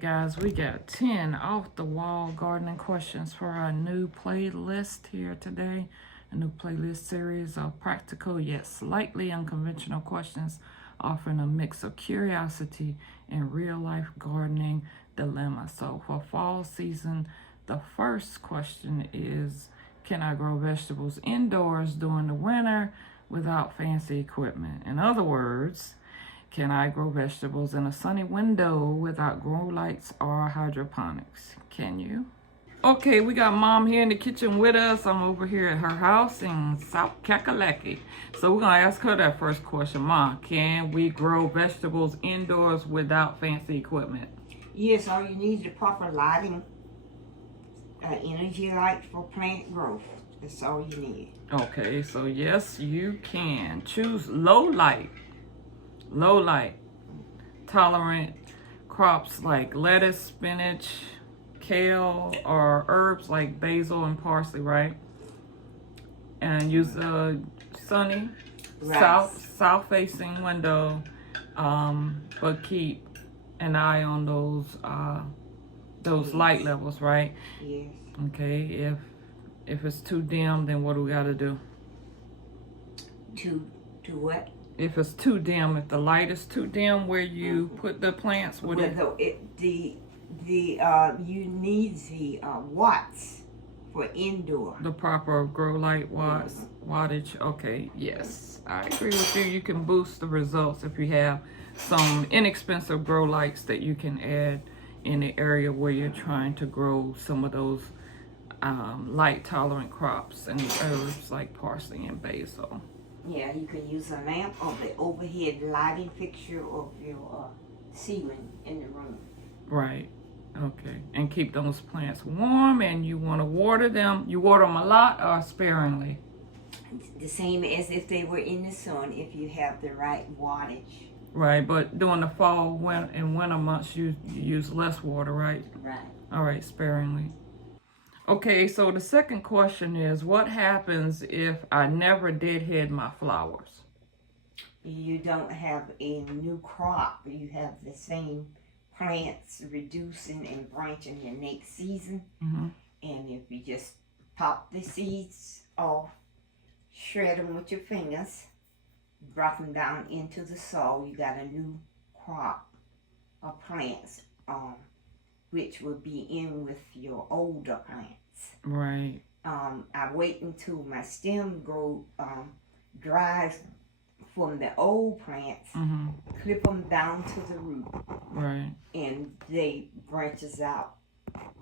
Guys, we got 10 off-the-wall gardening questions for our new playlist here today. A new playlist series of practical yet slightly unconventional questions offering a mix of curiosity and real-life gardening dilemmas. So for fall season, the first question is, can I grow vegetables indoors during the winter without fancy equipment? In other words, can I grow vegetables in a sunny window without grow lights or hydroponics? Can you? Okay, we got Mom here in the kitchen with us. I'm over here at her house in South Kakalaki. So we're going to ask her that first question. Mom, can we grow vegetables indoors without fancy equipment? Yes, all you need is the proper lighting, energy light for plant growth. That's all you need. Okay, so yes, you can. Choose low light tolerant crops like lettuce, spinach, kale, or herbs like basil and parsley, right? And use a sunny south facing window, but keep an eye on those light levels, right? Yes. Okay, if it's too dim, then what do we got to do? To what? If it's too dim, if the light is too dim where you put the plants, you need the watts for indoor. The proper grow light wattage. Okay, yes, I agree with you. You can boost the results if you have some inexpensive grow lights that you can add in the area where you're trying to grow some of those light tolerant crops and herbs like parsley and basil. Yeah, you can use a lamp or the overhead lighting fixture of your ceiling in the room. Right. Okay. And keep those plants warm, and you want to water them. You water them a lot or sparingly? The same as if they were in the sun, if you have the right wattage. Right, but during the fall and winter months, you use less water, right? Right. All right, sparingly. Okay, so the second question is, what happens if I never deadhead my flowers? You don't have a new crop. You have the same plants reducing and branching the next season. Mm-hmm. And if you just pop the seeds off, shred them with your fingers, drop them down into the soil, you got a new crop of plants, which will be in with your older plants. Right. I wait until my stem dries from the old plants, clip them down to the root, right, and they branches out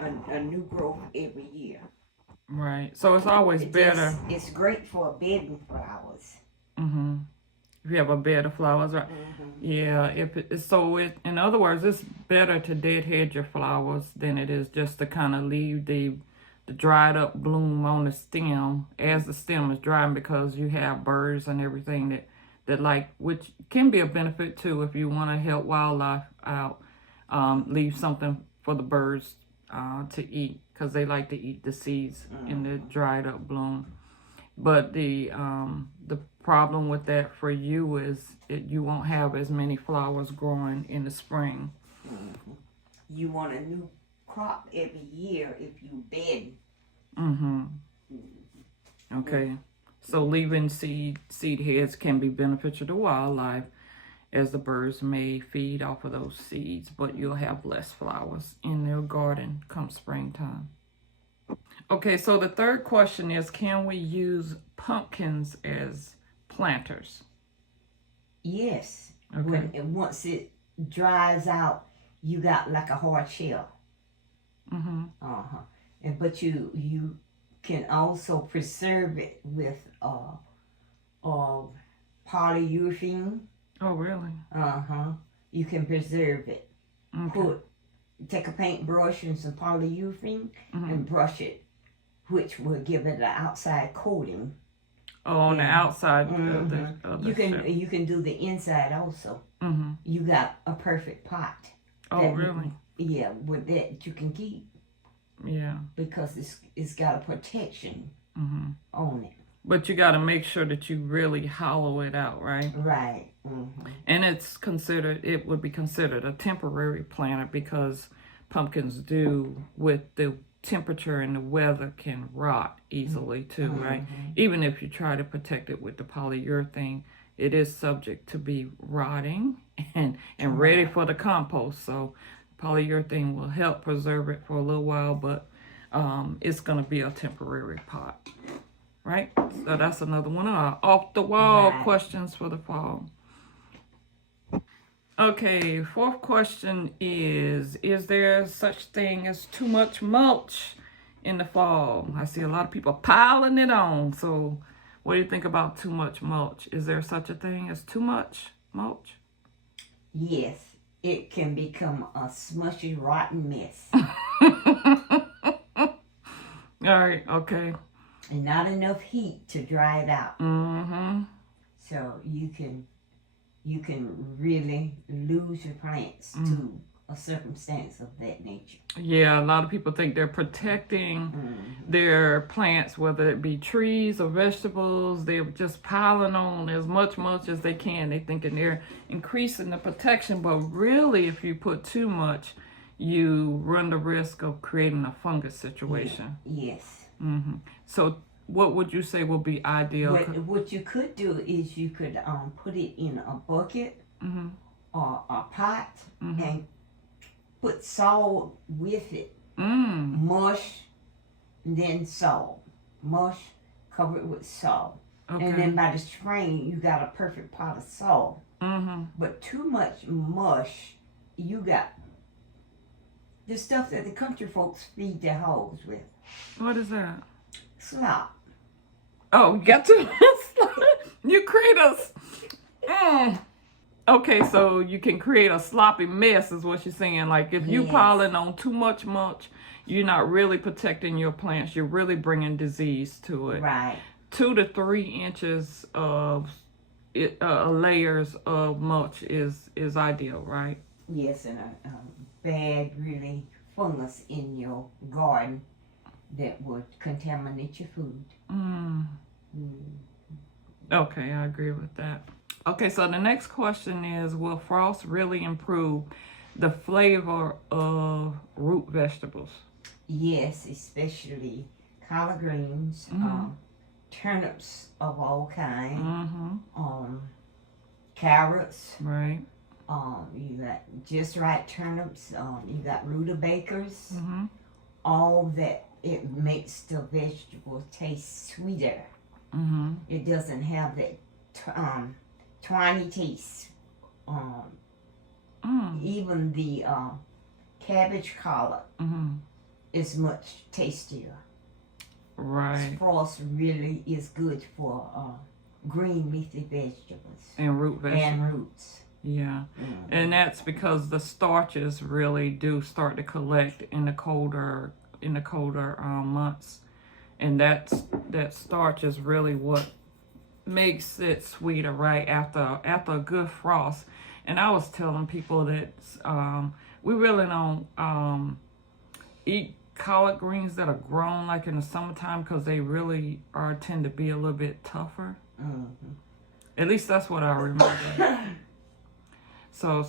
a new growth every year. Right. So it's always better. It's great for bedding flowers. Mm-hmm. If you have a bed of flowers, right? Yeah. In other words, it's better to deadhead your flowers than it is just to kind of leave the dried up bloom on the stem as the stem is drying, because you have birds and everything that like, which can be a benefit too if you want to help wildlife out. Leave something for the birds to eat, because they like to eat the seeds in the dried up bloom. But the problem with that for you is you won't have as many flowers growing in the spring. You want a new crop every year if you bed. Okay. So leaving seed heads can be beneficial to wildlife, as the birds may feed off of those seeds, but you'll have less flowers in their garden come springtime. Okay, so the third question is, can we use pumpkins as planters? Yes. Okay. Once it dries out, you got like a hard shell. But you can also preserve it with polyurethane. Oh, really? You can preserve it. Okay. Take a paintbrush and some polyurethane and brush it, which will give it an outside coating. Oh, on the outside of the you can do the inside also. You got a perfect pot. Oh, really? Yeah, with that you can keep. Yeah. Because it's got a protection on it. But you got to make sure that you really hollow it out, right? Right. And it would be considered a temporary planter, because pumpkins do with the temperature and the weather can rot easily too, right? Even if you try to protect it with the polyurethane, it is subject to be rotting and ready for the compost. So polyurethane will help preserve it for a little while, but it's going to be a temporary pot, right? So that's another one of our off-the-wall questions for the fall. Okay, fourth question is there such thing as too much mulch in the fall? I see a lot of people piling it on. So what do you think about too much mulch? Is there such a thing as too much mulch? Yes, it can become a smushy, rotten mess. All right, okay. And not enough heat to dry it out. Mm-hmm. So you can really lose your plants to a circumstance of that nature. Yeah, a lot of people think they're protecting their plants, whether it be trees or vegetables. They're just piling on as much mulch as they can. They're thinking they're increasing the protection, but really if you put too much, you run the risk of creating a fungus situation. Yes. So what would you say would be ideal? What you could do is you could put it in a bucket or a pot and put salt with it. Mush, and then salt. Mush, cover it with salt. Okay. And then by the spring, you got a perfect pot of salt. But too much mush, you got the stuff that the country folks feed their hogs with. What is that? Slop. Oh, you got to you create a okay, so you can create a sloppy mess is what you're saying. Like if you piling on too much mulch, you're not really protecting your plants. You're really bringing disease to it. Right. 2 to 3 inches of layers of mulch is ideal, right? Yes, and a bad, really fungus in your garden that would contaminate your food. Okay, I agree with that. Okay, so the next question is, will frost really improve the flavor of root vegetables? Yes, especially collard greens, turnips of all kinds, carrots. Right. You got just right turnips. You got rutabagas. All that, it makes the vegetable taste sweeter. It doesn't have that twiny taste. Even the cabbage collard is much tastier. Right. Frost really is good for green leafy vegetables. And root vegetables. And roots. Yeah. And that's because the starches really do start to collect in the colder months. And that starch is really what makes it sweeter, right? After a good frost. And I was telling people that we really don't eat collard greens that are grown like in the summertime because they really tend to be a little bit tougher. At least that's what I remember. So,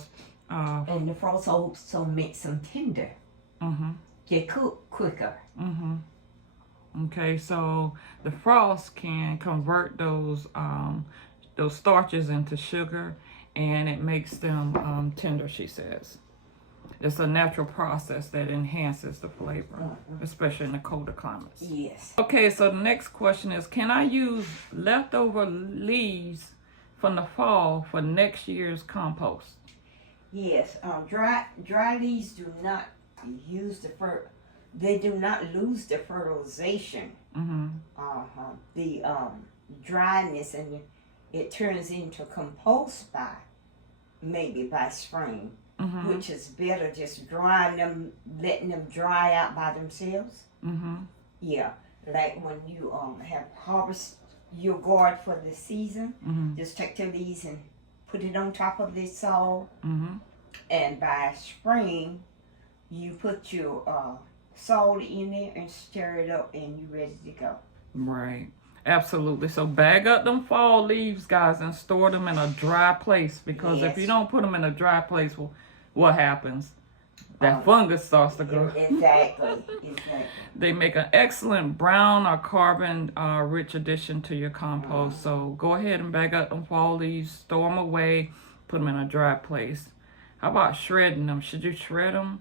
and the frost also makes them tender. Get cooked quicker. Okay, so the frost can convert those starches into sugar, and it makes them tender, she says. It's a natural process that enhances the flavor, especially in the colder climates. Yes. Okay, so the next question is, can I use leftover leaves from the fall for next year's compost? Yes. Dry leaves do not use they do not lose the fertilization. The dryness, and it turns into compost maybe by spring, which is better, just drying them, letting them dry out by themselves. Yeah, like when you have harvest your gourd for the season, just take the leaves and put it on top of the soil, and by spring you put your salt in there and stir it up, and you're ready to go. Right. Absolutely. So bag up them fall leaves, guys, and store them in a dry place, because if you don't put them in a dry place, well, what happens? That fungus starts to grow. Exactly. They make an excellent brown or carbon rich addition to your compost. So go ahead and bag up them fall leaves, store them away, put them in a dry place. How about shredding them? Should you shred them?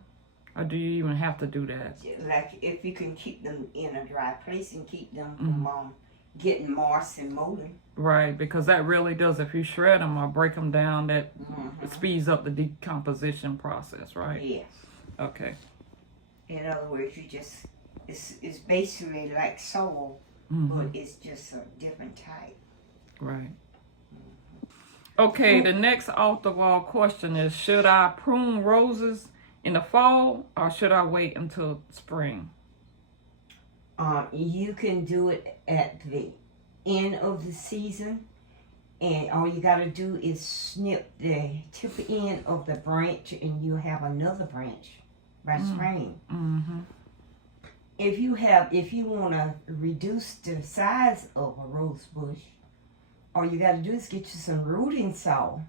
Or do you even have to do that? Like if you can keep them in a dry place and keep them from getting moist and molding. Right, because that really does, if you shred them or break them down, that speeds up the decomposition process, right? Yes. Okay. In other words, it's basically like soil, but it's just a different type. Right. Okay, the next off the wall question is, should I prune roses in the fall or should I wait until spring? You can do it at the end of the season, and all you got to do is snip the tip end of the branch, and you have another branch by spring. If you want to reduce the size of a rose bush, all you got to do is get you some rooting soil,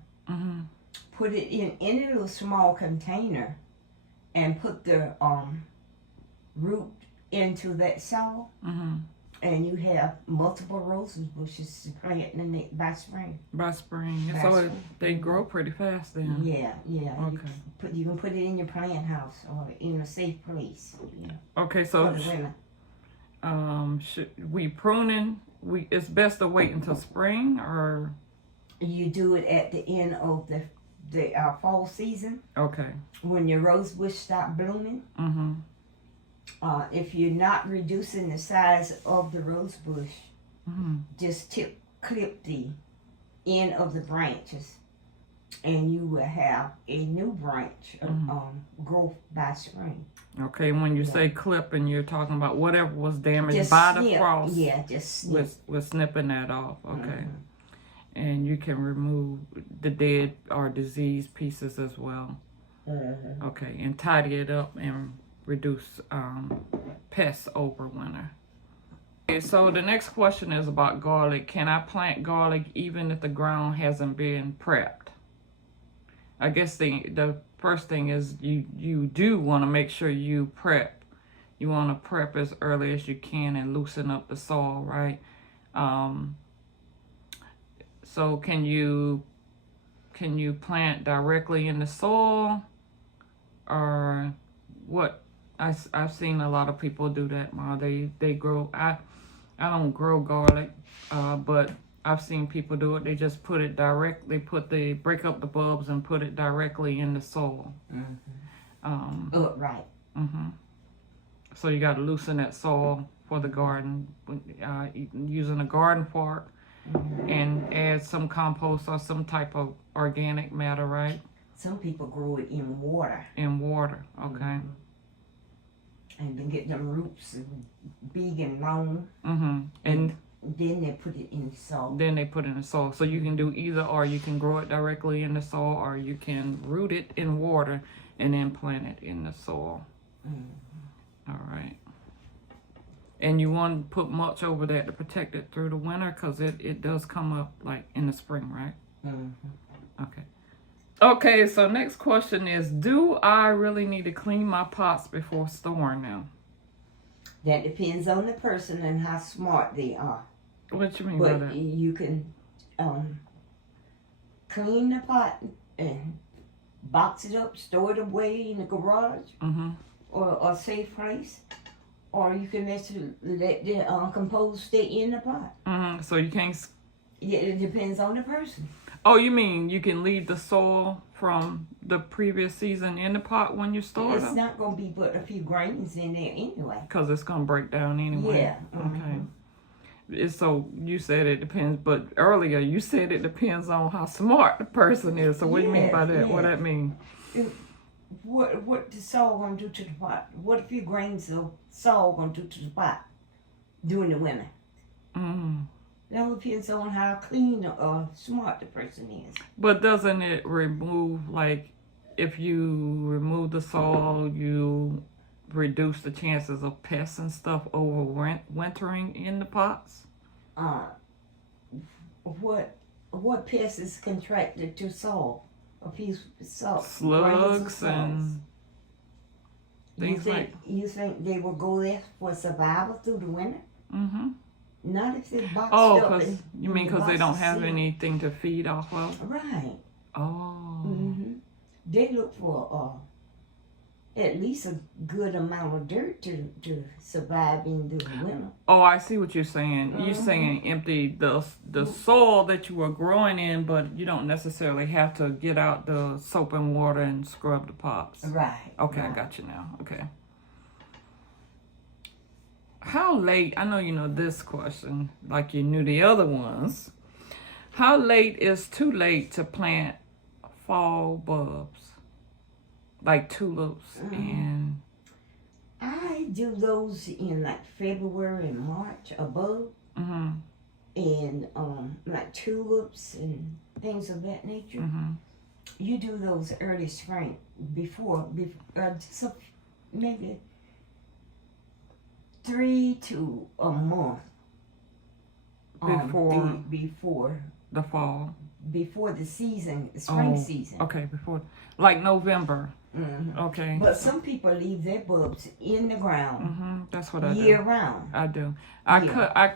put it in any little small container, and put the root into that soil, and you have multiple rose bushes to plant in it by spring. By spring. So they grow pretty fast then. Yeah. Okay. You can put it in your plant house or in a safe place. Okay, so should we pruning? It's best to wait until spring, or you do it at the end of the fall season. Okay. When your rose bush stop blooming. If you're not reducing the size of the rose bush, just clip the end of the branches, and you will have a new branch growth by spring. Okay, when you say clipping, you're talking about whatever was damaged by the frost. Yeah, just snip. We're snipping that off. Okay. And you can remove the dead or diseased pieces as well. Okay, and tidy it up and reduce pests over winter. Okay, so the next question is about garlic. Can I plant garlic even if the ground hasn't been prepped? I guess the first thing is you do want to make sure you prep. You want to prep as early as you can and loosen up the soil, right? So can you plant directly in the soil, or what? I've seen a lot of people do that. They grow. I don't grow garlic, but I've seen people do it. They just put it directly. Break up the bulbs and put it directly in the soil. Right. So you got to loosen that soil for the garden using a garden fork, and add some compost or some type of organic matter, right? Some people grow it in water. In water, okay. And then get them roots big and long. And then they put it in the soil. Then they put it in the soil. So you can do either, or you can grow it directly in the soil, or you can root it in water and then plant it in the soil. All right. And you want to put mulch over that to protect it through the winter, because it does come up like in the spring, right? Okay. Okay, so next question is, do I really need to clean my pots before storing them? That depends on the person and how smart they are. What you mean by that? But you can clean the pot and box it up, store it away in the garage or a safe place. Or you can let the compost stay in the pot. So you can't... Yeah, it depends on the person. Oh, you mean you can leave the soil from the previous season in the pot when you store them? It's not going to be but a few grains in there anyway. Because it's going to break down anyway. Yeah. Okay. So you said it depends, but earlier you said it depends on how smart the person is. So what do you mean by that? Yeah. What that mean? What the soil going to do to the pot? What a few grains of soil going to do to the pot during the winter? It all depends on how clean or smart the person is. But doesn't it remove, like, if you remove the soil, you reduce the chances of pests and stuff over wintering in the pots? What pests is contracted to soil? A piece of salt. Slugs and things You think they will go there for survival through the winter? Mm-hmm. Not if they're boxed Oh, up. because you mean because they don't have anything to feed off of? Right. Oh. Mm-hmm. They look for at least a good amount of dirt to survive in the winter. Oh, I see what you're saying. You're Mm-hmm. saying empty the soil that you were growing in, but you don't necessarily have to get out the soap and water and scrub the pops. Right. Okay, right. I got you now. Okay. How late, I know you know this question, like you knew the other ones. How late is too late to plant fall bulbs? Like tulips and... I do those in like February and March above. Mm-hmm. And like tulips and things of that nature. Mm-hmm. You do those early spring before so maybe 3 to a month before the fall, before the season, spring season. Okay, before like November. Mm-hmm. Okay. But some people leave their bulbs in the ground. Mm-hmm. That's what I do. Year round. I do. I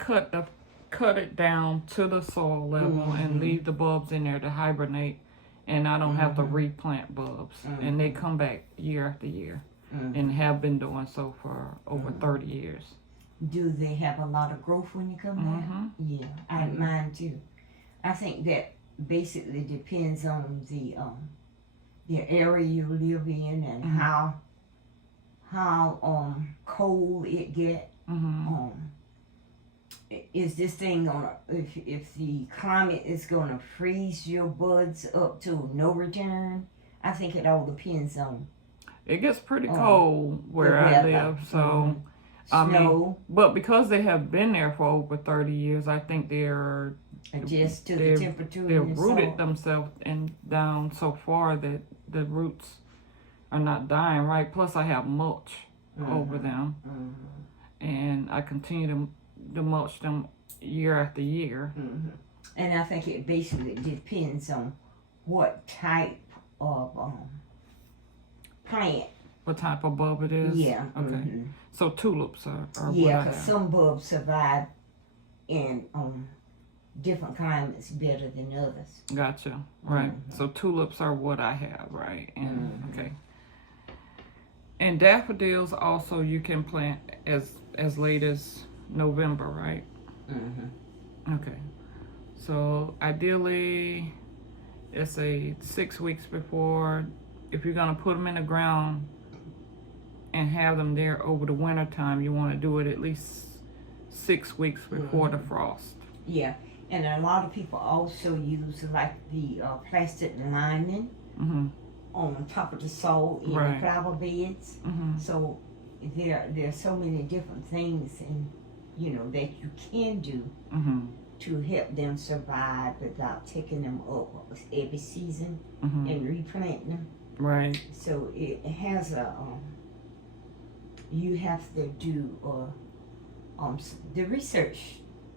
cut it down to the soil level and leave the bulbs in there to hibernate, and I don't have to replant bulbs, and they come back year after year, and have been doing so for over 30 years. Do they have a lot of growth when you come back? Yeah, I mine too. I think that basically depends on the area you live in and how cold it get. Is this thing gonna if the climate is gonna freeze your buds up to no return? I think it all depends on. It gets pretty cold where I live, so I mean, but because they have been there for over 30 years, I think they're adjust to the temperature. They've rooted themselves down so far that the roots are not dying, right? Plus, I have mulch over them, and I continue to mulch them year after year. And I think it basically depends on what type of plant. What type of bulb it is? Yeah. Okay. So tulips are yeah, because some bulbs survive in different climates better than others. Gotcha. Right. So tulips are what I have, right? And okay. And daffodils also you can plant as late as November, right? Okay. So ideally, it's 6 weeks before. If you're gonna put them in the ground and have them there over the winter time, you want to do it at least 6 weeks before the frost. Yeah, and a lot of people also use like the plastic lining on top of the soil in the flower beds. So there are so many different things, and that you can do to help them survive without taking them up every season and replanting them. Right. So it has you have to do the research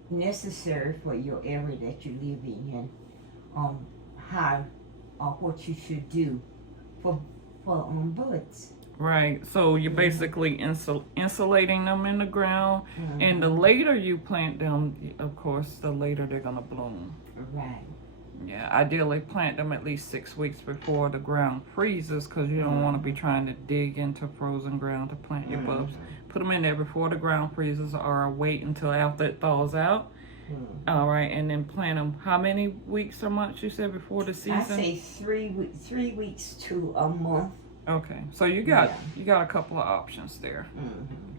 necessary for your area that you live in, and how or what you should do for buds. Right. So you're basically insulating them in the ground, and the later you plant them, of course, the later they're gonna bloom. Right. Yeah, ideally plant them at least 6 weeks before the ground freezes, because you don't want to be trying to dig into frozen ground to plant your bulbs. Put them in there before the ground freezes, or wait until after it thaws out. All right, and then plant them. How many weeks or months you said before the season? I say 3 weeks to a month. Okay, so you got a couple of options there.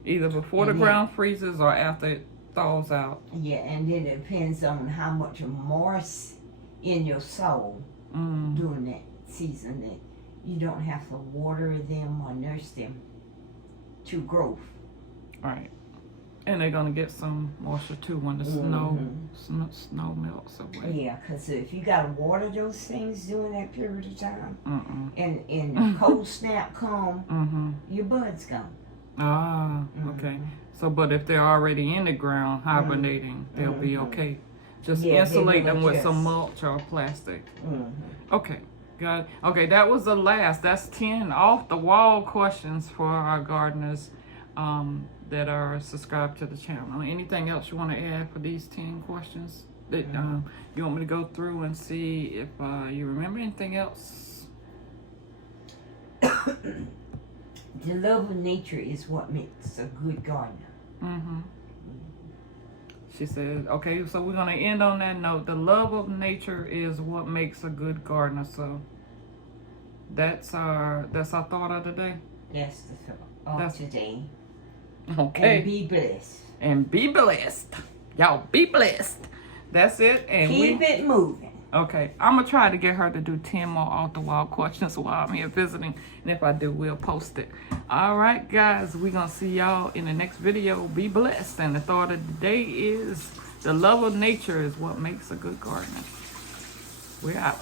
Either before the ground freezes or after it thaws out. Yeah, and then it depends on how much moist in your soul during that season, that you don't have to water them or nurse them to growth. Right. And they're gonna get some moisture too when the snow melts away. Yeah, because if you gotta water those things during that period of time, and the cold snap come, your buds gone. Ah, okay. So, but if they're already in the ground hibernating, they'll be okay. Just insulate them with some mulch or plastic. Okay, Got it. Okay, that was the last. That's 10 off the wall questions for our gardeners that are subscribed to the channel. Anything else you want to add for these 10 questions that you want me to go through and see if you remember anything else? The love of nature is what makes a good gardener. Mm-hmm. She said, okay, so we're going to end on that note. The love of nature is what makes a good gardener. So that's our thought of the day. That's the thought of today. Okay. And be blessed. And be blessed. Y'all be blessed. That's it. And keep it moving. Okay, I'm going to try to get her to do 10 more off-the-wall questions while I'm here visiting. And if I do, we'll post it. All right, guys, we're going to see y'all in the next video. Be blessed. And the thought of the day is the love of nature is what makes a good gardener. We're out.